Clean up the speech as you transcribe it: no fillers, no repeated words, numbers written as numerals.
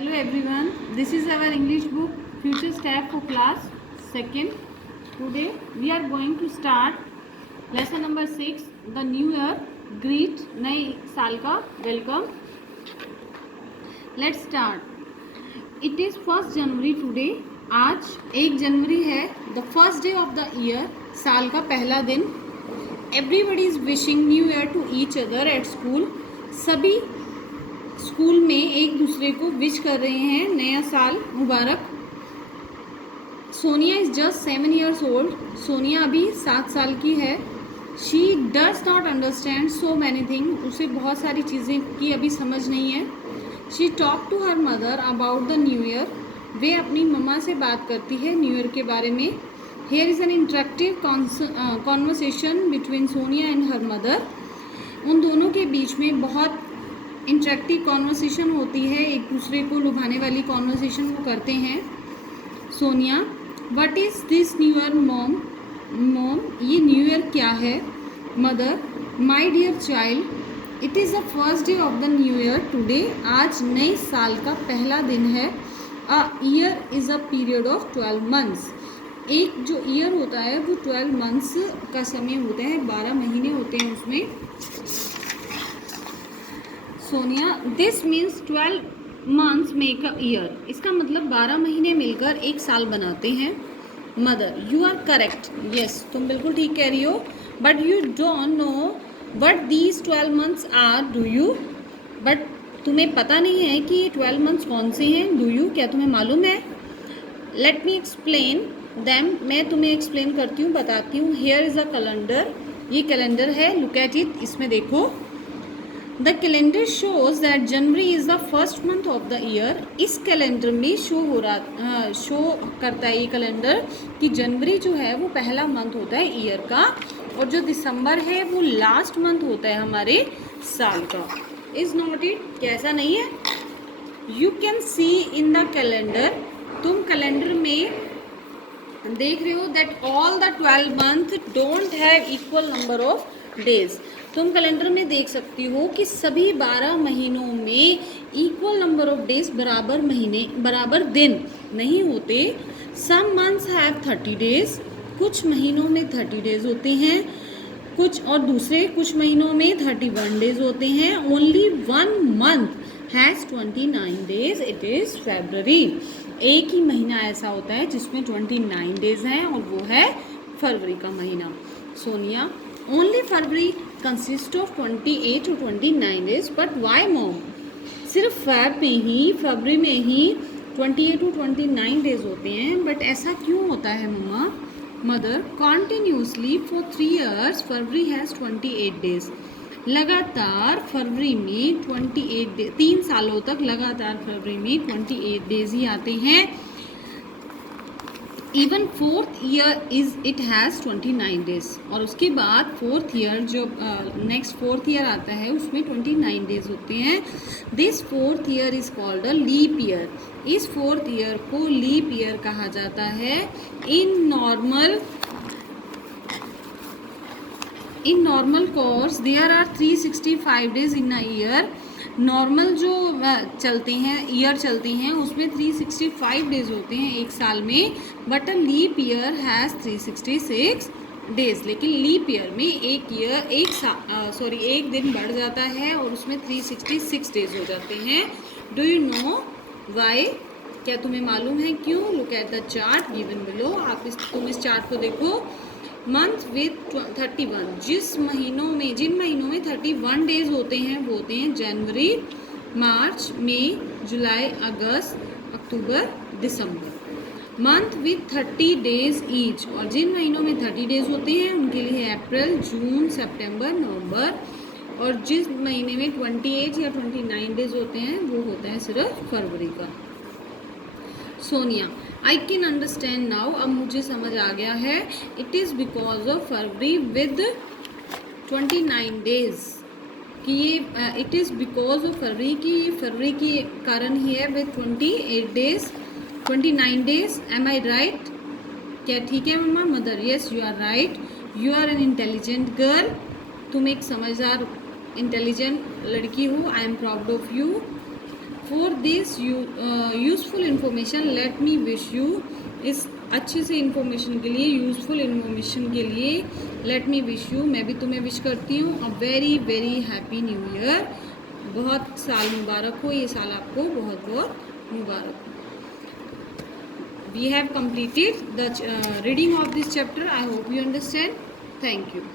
Hello everyone, this is our English book Future Step for class 2nd. Today we are going to start lesson number 6, the new year greet, नए साल का welcome. Let's start. It is 1st January today. आज 1 जनवरी है, the first day of the year, साल का पहला दिन. Everybody is wishing new year to each other at school. सभी स्कूल में एक दूसरे को विश कर रहे हैं नया साल मुबारक. Sonia is just 7 years old. Sonia अभी 7 साल की है. She does not understand so many thing. उसे बहुत सारी चीज़ें की अभी समझ नहीं है. She talk to her mother about the new year. वे अपनी मम्मा से बात करती है न्यू ईयर के बारे में. Here is an interactive conversation between Sonia and her mother. उन दोनों के बीच में बहुत इंटरेक्टिव कॉन्वर्सेशन होती है, एक दूसरे को लुभाने वाली कॉन्वर्सेशन वो करते हैं. Sonia, what is this new year mom? ये न्यू ईयर क्या है? Mother, my dear child, it is the first day of the new year today. आज नए साल का पहला दिन है. A year is a period of 12 months. एक जो ईयर होता है वो 12 months का समय होता है, 12 महीने होते हैं उसमें. Sonia, this means 12 months make a year. इसका मतलब 12 महीने मिलकर एक साल बनाते हैं. Mother, you are correct. Yes, तुम बिल्कुल ठीक कह रही हो. But you don't know what these 12 months are. Do you? But तुम्हें पता नहीं है कि 12 months कौन से हैं. Do you? क्या तुम्हें मालूम है? Let me explain them. मैं तुम्हें एक्सप्लेन करती हूँ, बताती हूँ. Here is a calendar. ये कैलेंडर है. Look at it. इसमें देखो. The calendar shows that January is the first month of the year. इस कैलेंडर में शो करता है ये कैलेंडर कि जनवरी जो है वो पहला मंथ होता है ईयर का, और जो दिसंबर है वो लास्ट मंथ होता है हमारे साल का. Is not it? कैसा नहीं है? You can see in the calendar. तुम कैलेंडर में देख रहे हो that all the 12 months don't have equal number of days. तुम कैलेंडर में देख सकती हो कि सभी 12 महीनों में इक्वल नंबर ऑफ डेज, बराबर दिन नहीं होते. Some months have 30 days. कुछ महीनों में 30 days होते हैं, कुछ महीनों में 31 days होते हैं. Only 1 month has 29 days. It is February. एक ही महीना ऐसा होता है जिसमें 29 days हैं, और वो है फरवरी का महीना. Sonia, only February consist of 28 to 29 days. But why mom? सिर्फ फरवरी में ही 28 to 29 days होते हैं. बट ऐसा क्यों होता है mama? Mother, continuously for 3 years February has 28 days. लगातार फरवरी में 28 days, 3 सालों तक लगातार फरवरी में 28 days ही आते हैं. Even 4th year it has 29 days. और उसके बाद 4th year जो नेक्स्ट 4th year आता है उसमें 29 days होते हैं. This 4th year is called a leap year. इस 4th year को लीप ईयर कहा जाता है. In normal course there are 365 days in a year. Normal जो ईयर चलते हैं उसमें 365 डेज होते हैं एक साल में. But a leap year has 366 days. लेकिन लीप ईयर में एक दिन बढ़ जाता है और उसमें 366 days हो जाते हैं. Do you know why? क्या तुम्हें मालूम है क्यों? Look at the chart given below. तुम इस चार्ट को देखो. Month with 31. जिन महीनों में 31 days होते हैं वो होते हैं जनवरी, मार्च, मई, जुलाई, अगस्त, अक्टूबर, दिसंबर. Month with 30 days each. और जिन महीनों में 30 days होते हैं उनके लिए अप्रैल, जून, सितंबर, नवंबर. और जिस महीने में 28 या 29 days होते हैं वो होता है सिर्फ फरवरी का. Sonia, I can understand now. अब मुझे समझ आ गया है. It is because of February with 29 days कि ये इट इज़ बिकॉज ऑफ फरवरी के कारण ही है with 29 days. Am I right? क्या ठीक है mama? Mother, yes you are right. You are an intelligent girl. तुम एक समझदार इंटेलिजेंट लड़की हो. I am proud of you. For this useful information let me wish you, इस अच्छी सी इन्फॉर्मेशन के लिए, यूज़फुल इन्फॉर्मेशन के लिए लेट मी विश यू, मैं भी तुम्हें विश करती हूँ a very very happy new year. बहुत साल मुबारक हो, ये साल आपको बहुत बहुत मुबारक हो। We have completed the reading of this chapter. I hope you understand. Thank you.